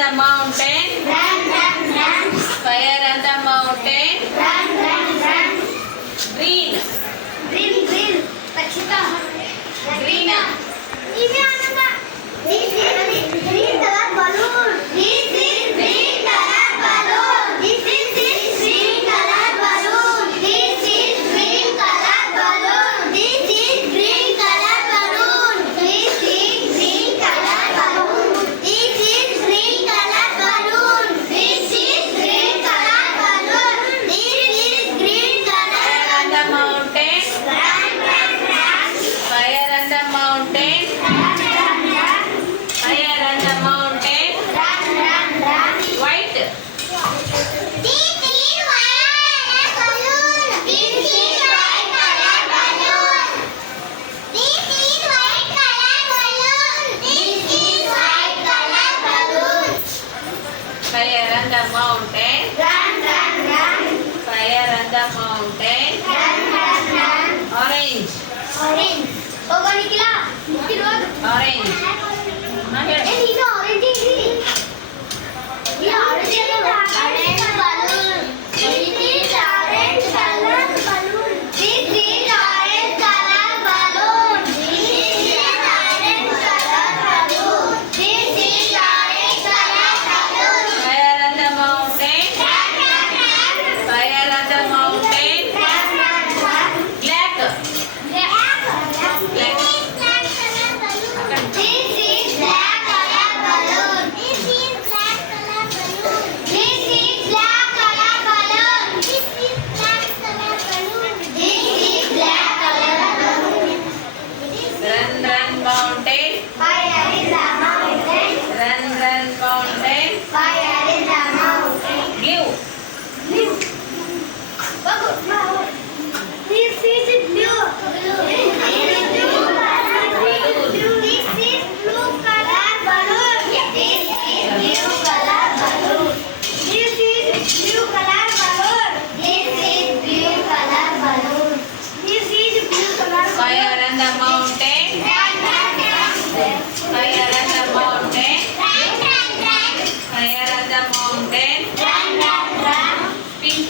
the mountain. Run, run, run. Fire on the mountain. Run, run, run. Green. Green, green. Pachita. Green. Ini ananda. This is green color balloon. This is green color balloon. This is green color balloon. This is green color balloon. This is green color balloon. This is green color balloon. This is green color balloon. This is green color balloon. This is green color Fire on the mountain. run, run, run. Fire on the mountain. Run, run, run. Fire on the mountain. Run, run, run. White. This is white color balloon. This is white color balloon. This is white color balloon. This is white color balloon. Fire on the mountain. Run, run, run. Fire on the mountain. Run, run, run. Orange. Orange. ಹೋಗೋಣಿಕಿಲ್ಲ ಮುಟ್ಟಿರೋದು Orange. ಹಾ, ಹೇಳು. ನೀನು orange ಇಡಿ ಈ orange orange balloon. This is orange color balloon. This is orange color balloon. This is orange color balloon. This is orange color balloon. Fire on the mountain. Run, run, run. Fire on the mountain. Run, run, run. Black. This is black color balloon. This is black color balloon. This is black color balloon. This is black color balloon. This is black color balloon. This is black color balloon. Run, run, mountain. Fire in the mountain. Run, run, mountain. Fire in the mountain. Blue. Blue. This is blue. This is blue color balloon. This is blue color balloon. This is blue color balloon. This is blue color balloon. This is blue color balloon. This is blue color balloon. Fire on the mountain. Run, run, run. Fire on the mountain. Run, run, run. Fire on the mountain. Run, run, run. Pink.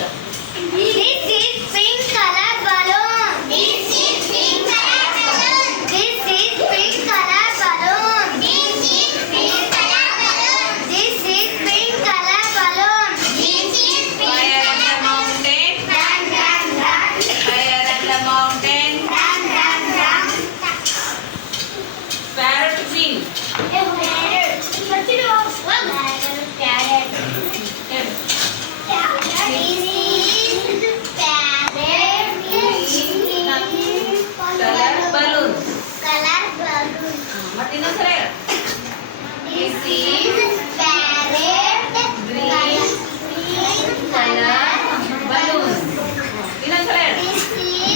This is pink color balloon. This is pink color balloon. This is pink color balloon. This is pink color balloon. This is pink color balloon. This is pink Fire on the color balloon. mountain. Run, run, run. Fire on the mountain. Run, run, run. Parrot green. Carrot. Carrot. ಹೇಳು. Color balloon. ಮತ್ತೆ ಇನ್ನೊಂದ್ಸಲ ಹೇಳು. This is green color balloon. ಇನ್ನೊಂದ್ಸಲ ಹೇಳು. This is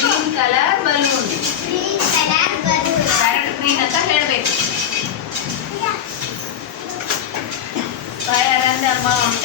green color balloon. Parrot green ಅಂತ ಹೇಳ್ಬೇಕು. Fire on the mountain.